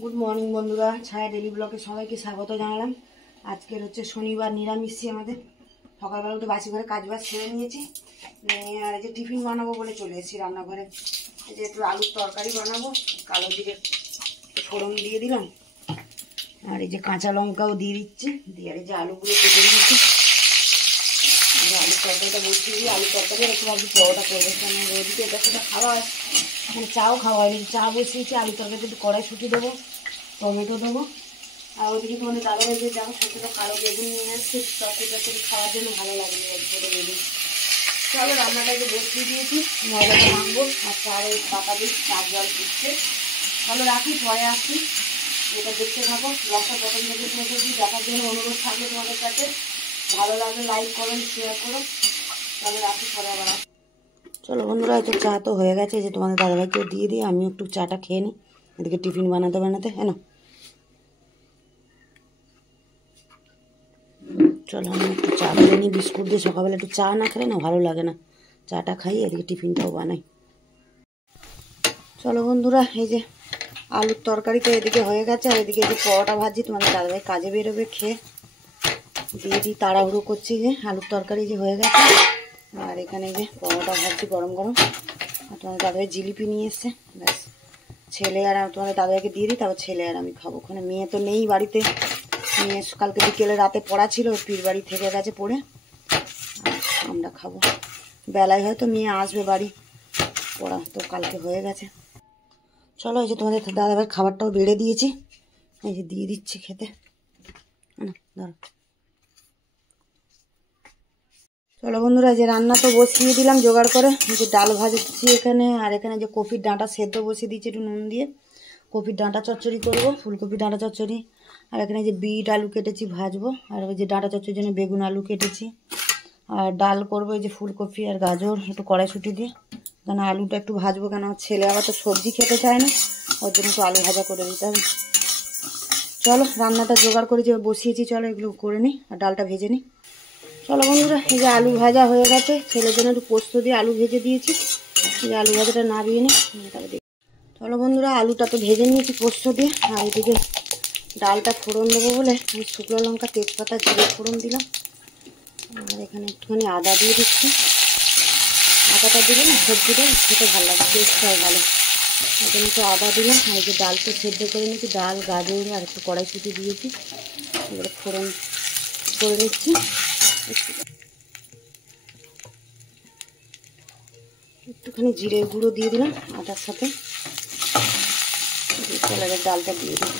Good morning বন্ধুরা, ছায়া daily ব্লগে সবাইকে স্বাগত জানালাম। আজকের হচ্ছে শনিবার, নিরামিষি আমাদের। সকালবেলা উঠে বাসি ঘরে কাজবাজ ছেড়ে নিয়েছি, আর এই যে টিফিন বানাবো বলে চলে এসেছি রান্নাঘরে। এই যে একটু আলুর তরকারি বানাবো, কালো জিরে ফোড়ন দিয়ে দিলাম, আর এই যে কাঁচা লঙ্কাও দিয়ে দিচ্ছি, দিয়ে আর এই যে আলুগুলো কেটে দিচ্ছি। আলুর তরকারিটা বসিয়ে দিয়ে আলুর তরকারি একটু ভাবছি পরোটা করবো, কারণ রোদিকে এটা সেটা খাওয়া হয়, মানে চাও খাওয়া হয়নি। চা বসিয়েছি, আলু তরকারিতে একটু কড়াইশুঁটি দেবো, টমেটো দেবো, আর ওদিকে তোমাদের দাদা ভাই যে দেখো ছোটো কালো বেগুন নিয়ে আসছে, তরকারি খাওয়ার জন্য ভালো লাগে ছোটো বেগুন। চলো রান্নাটাকে বসিয়ে দিয়েছি, ময়দাটা মাখবো আর চারে পাতা দিই, চার জল দিচ্ছে। চলো রাখি, পরে আসি, এটা দেখতে থাকো। ব্লগটা প্রথম থেকে শেষ অবধি দেখার জন্য অনুরোধ থাকবে তোমাদের কাছে। ভালো লাগলে লাইক করেন, শেয়ার করো। চলো রাখি, পরে আবার আসি। চলো বন্ধুরা, এই তো চা তো হয়ে গেছে, যে তোমাদের দাদাভাইকেও দিয়ে দিই, আমিও একটু চাটা খেয়ে নিই, এদিকে টিফিন বানাতে বানাতে। হ্যাঁ না, চলো আমি একটু চা খেয়ে নিই বিস্কুট দিয়ে। সকালবেলা একটু চা না খেলে না ভালো লাগে না, চাটা খাই, এদিকে টিফিনটাও বানাই। চলো বন্ধুরা, এই যে আলুর তরকারি তো এদিকে হয়ে গেছে, আর এদিকে যে পরোটা ভাজি, তোমাদের দাদাভাই কাজে বেরোবে, খেয়ে দিয়ে দিই। তাড়াহুড়ো করছি, যে আলুর তরকারি যে হয়ে গেছে, আর এখানে যে পরোটা ভাজছি গরম গরম। আর তোমাদের দাদাভাই জিলিপি নিয়ে এসছে, ব্যাস ছেলে আর তোমাদের দাদাভাইকে দিয়ে দিই, তারপর ছেলে আর আমি খাবো। ওখানে মেয়ে তো নেই বাড়িতে, মেয়ে কালকে বিকেলে রাতে পড়া ছিল, পীর বাড়ি থেকে গেছে পড়ে, আমরা খাবো বেলায়, হয়তো মেয়ে আসবে বাড়ি, পড়া তো কালকে হয়ে গেছে। চলো, এই যে তোমাদের দাদাভাই খাবারটাও বেড়ে দিয়েছি, এই যে দিয়ে দিচ্ছি খেতে। ধরো, চলো বন্ধুরা, যে রান্না তো বসিয়ে দিলাম জোগাড় করে, এই যে ডাল ভাজছি এখানে, আর এখানে যে কপির ডাঁটা সেদ্ধ বসিয়ে দিচ্ছি একটু নুন দিয়ে। কপির ডাঁটা চচ্চড়ি করবো, ফুলকপির ডাঁটা চচ্চড়ি। আর এখানে যে বিট আলু কেটেছি ভাজবো, আর ওই যে ডাঁটা চচ্চড়ির জন্য বেগুন আলু কেটেছি। আর ডাল করবো এই যে ফুলকপি আর গাজর একটু কড়াইশুঁটি দিয়ে, কেন আলুটা একটু ভাজবো, কেন ছেলে আবার তো সবজি খেতে চায় না, ওর জন্য একটু আলু ভাজা করে দিতে হবে। চলো রান্নাটা জোগাড় করে যে বসিয়েছি, চলো এগুলো করে নিই আর ডালটা ভেজে নিই। চলো বন্ধুরা, এই যে আলু ভাজা হয়ে গেছে, ছেলের জন্য একটু পোস্ত দিয়ে আলু ভেজে দিয়েছি, এই যে আলু ভাজাটা নামিয়ে নিই তারপরে দিই। চলো বন্ধুরা, আলুটা তো ভেজে নিয়েছি পোস্ত দিয়ে, আর এদিকে ডালটা ফোড়ন দেবো বলে আমি শুকনো লঙ্কা তেজপাতা জিরে ফোড়ন দিলাম, আর এখানে একটুখানি আদা দিয়ে দিচ্ছি। আদাটা দিলে না সবজিটা খেতে ভালো লাগে, টেস্টটাও ভালো, এখানে একটু আদা দিলাম। আর এই যে ডালটা সেদ্ধ করে নিয়েছি, ডাল গাজর আর একটু কড়াইশুঁটি দিয়েছি, এবারে ফোড়ন করে নিচ্ছি। একটুখানি জিরের গুঁড়ো দিয়ে দিলাম আদার সাথে, চলো ডালটা দিয়ে দিই।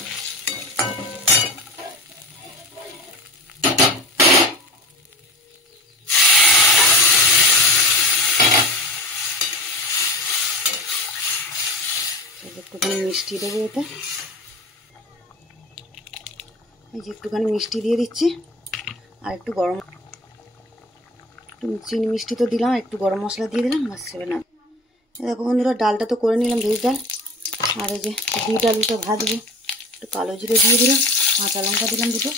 একটুখানি মিষ্টি দেবো এতে, এই যে একটুখানি মিষ্টি দিয়ে দিচ্ছি, আর একটু গরম, চিনি মিষ্টি তো দিলাম, একটু গরম মশলা দিয়ে দিলাম, বাস হবে না। দেখো বন্ধুরা, ডালটা তো করে নিলাম ভেজ ডাল, আর এই যে বিট আলুটা ভাজবো, একটু কালো জিরে দিয়ে দিলাম, কাঁচা লঙ্কা দিলাম দুটো,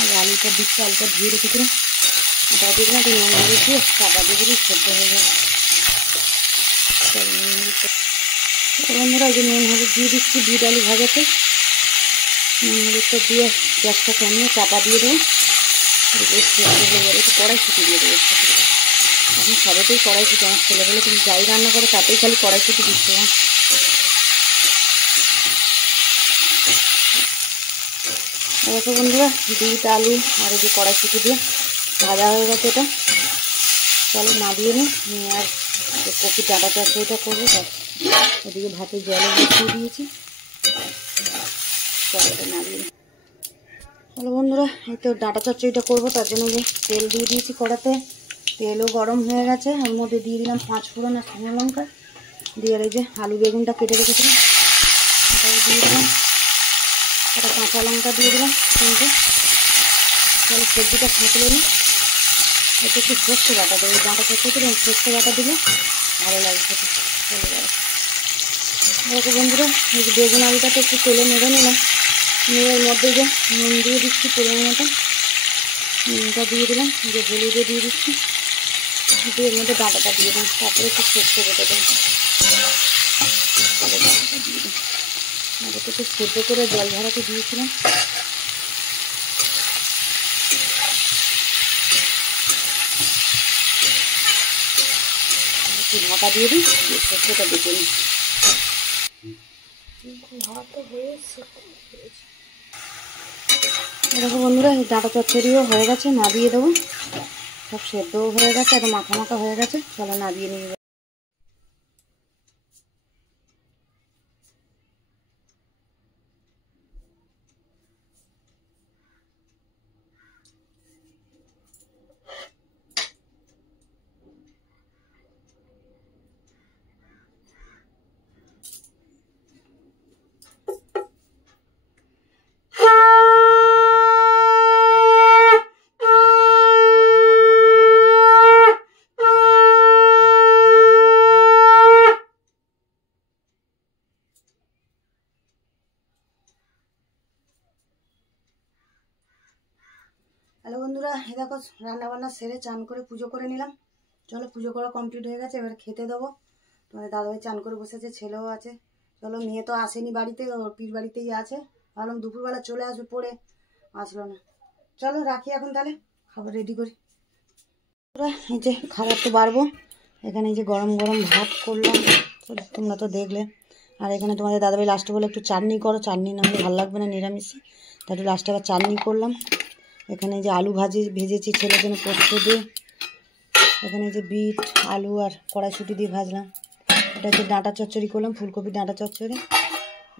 আর আলুটা বিটটা আলুটা ধুয়ে রেখেছিলাম ওটা দিয়ে দিলাম, একটু নুন হলুদ দিয়ে চাপা দিয়ে দিলে সেদ্ধ হয়ে যাবে। বন্ধুরা, এই যে নুন হলুদ দিয়ে দিচ্ছি বিট আলু ভাজাতে, নুন হলুদটা দিয়ে গ্যাসটা কমিয়ে চাপা দিয়ে দেবো, একটু কড়াইশুঁটি দিয়ে দেবো। এখন সবেতেই কড়াইশুঁটি, আমার ছেলেবেলে তুমি যাই রান্না করে তাতেই খালি কড়াইশুঁটি দিচ্ছে। দেখো বন্ধুরা, বিট আলু আর এই যে কড়াইশুঁটি দিয়ে ভাজা হয়ে গেছে এটা, চলো নামিয়ে নিই। আর কপির ডাঁটা চচ্চড়িটা করবো, ওদিকে ভাতের জলে বসিয়ে দিয়েছি, চলো এটা নামিয়ে নিই। চলো বন্ধুরা, এই তো ডাঁটা চচ্চড়িটা করবো, তার জন্য যে তেল দিয়ে দিয়েছি কড়াতে, তেলও গরম হয়ে গেছে, ওর মধ্যে দিয়ে দিলাম 5 ফোড়ন আর শুকনো লঙ্কা দিয়ে, আর এই যে আলু বেগুনটা কেটে রেখেছিলাম ওটাও দিয়ে দিলাম, একটা কাঁচা লঙ্কা দিয়ে দিলাম 3টে। তাহলে সবজিটা থাকলে নিই, এতে একটু সর্ষে বাটা দেবো, ডাঁটা চচ্চড়ি সর্ষে বাটা দিলে ভালো লাগে খেতে, চলে যাবে। দেখো বন্ধুরা, এই যে বেগুন আলুটা তো একটু তেলে নেড়ে নিলাম, নিয়ে এর মধ্যে যে নুন দিয়ে দিচ্ছি পরিমাণ মতো, নুনটা দিয়ে দিলাম, যে হলুদে দিয়ে দিচ্ছি, দিয়ে এর মধ্যে ডাঁটাটা দিয়ে দিই, তারপরে একটু সর্ষে বেটে দেবো, ডাঁটাটা দিয়ে দিই। ওটাকে একটু সেদ্ধ করে জল ঝরাতে দিয়েছিলাম। একটু ঢাকা দিয়ে দিই, সেদ্ধটা দেখে নিই। দেখো বন্ধুরা, এই ডাঁটা চচ্চড়িও হয়ে গেছে, নাবিয়ে দেবো। সব সেদ্ধও হয়ে গেছে, আর মাখা মাখা হয়ে গেছে। চলো নাবিয়ে নিয়ে। হ্যালো বন্ধুরা, এই দেখো রান্নাবান্না সেরে চান করে পুজো করে নিলাম। চলো, পুজো করা কমপ্লিট হয়ে গেছে, এবার খেতে দেবো। তোমাদের দাদাভাই চান করে বসেছে, ছেলেও আছে। চলো, মেয়ে তো আসেনি বাড়িতে, ওর পীর বাড়িতেই আছে। ভাবলাম দুপুরবেলা চলে আসবে, পড়ে আসলো না। চলো রাখি এখন, তাহলে খাবার রেডি করি। এই যে খাবার তো বাড়বো। এখানে এই যে গরম গরম ভাত করলাম, তোমরা তো দেখলে। আর এখানে তোমাদের দাদাভাই লাস্টে বলে একটু চাটনি করো, চাটনি না হলে ভালো লাগবে না নিরামিষে, তাই একটু লাস্টে আবার চাটনি করলাম। এখানে যে আলু ভেজেছি ছেলের জন্য পোস্ত দিয়ে। এখানে যে বিট আলু আর কড়াইশুঁটি দিয়ে ভাজলাম। এটা হচ্ছে ডাঁটা চচ্চড়ি করলাম, ফুলকপি ডাঁটা চচ্চড়ি।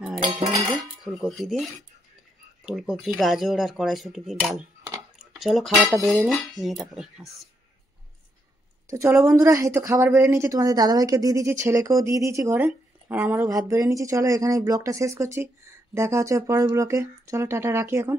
আর এখানে যে ফুলকপি দিয়ে, ফুলকপি গাজর আর কড়াইশুঁটি দিয়ে ডাল। চলো খাবারটা বেড়ে নিয়ে তারপরে আসি। তো চলো বন্ধুরা, এই তো খাবার বেড়ে নিয়েছি, তোমাদের দাদাভাইকে দিয়ে দিয়েছি, ছেলেকেও দিয়ে দিয়েছি ঘরে, আর আমারও ভাত বেড়ে নিয়েছি। চলো এখানে ব্লগটা শেষ করছি, দেখা হচ্ছে পরের ব্লগে। চলো টাটা, রাখি এখন।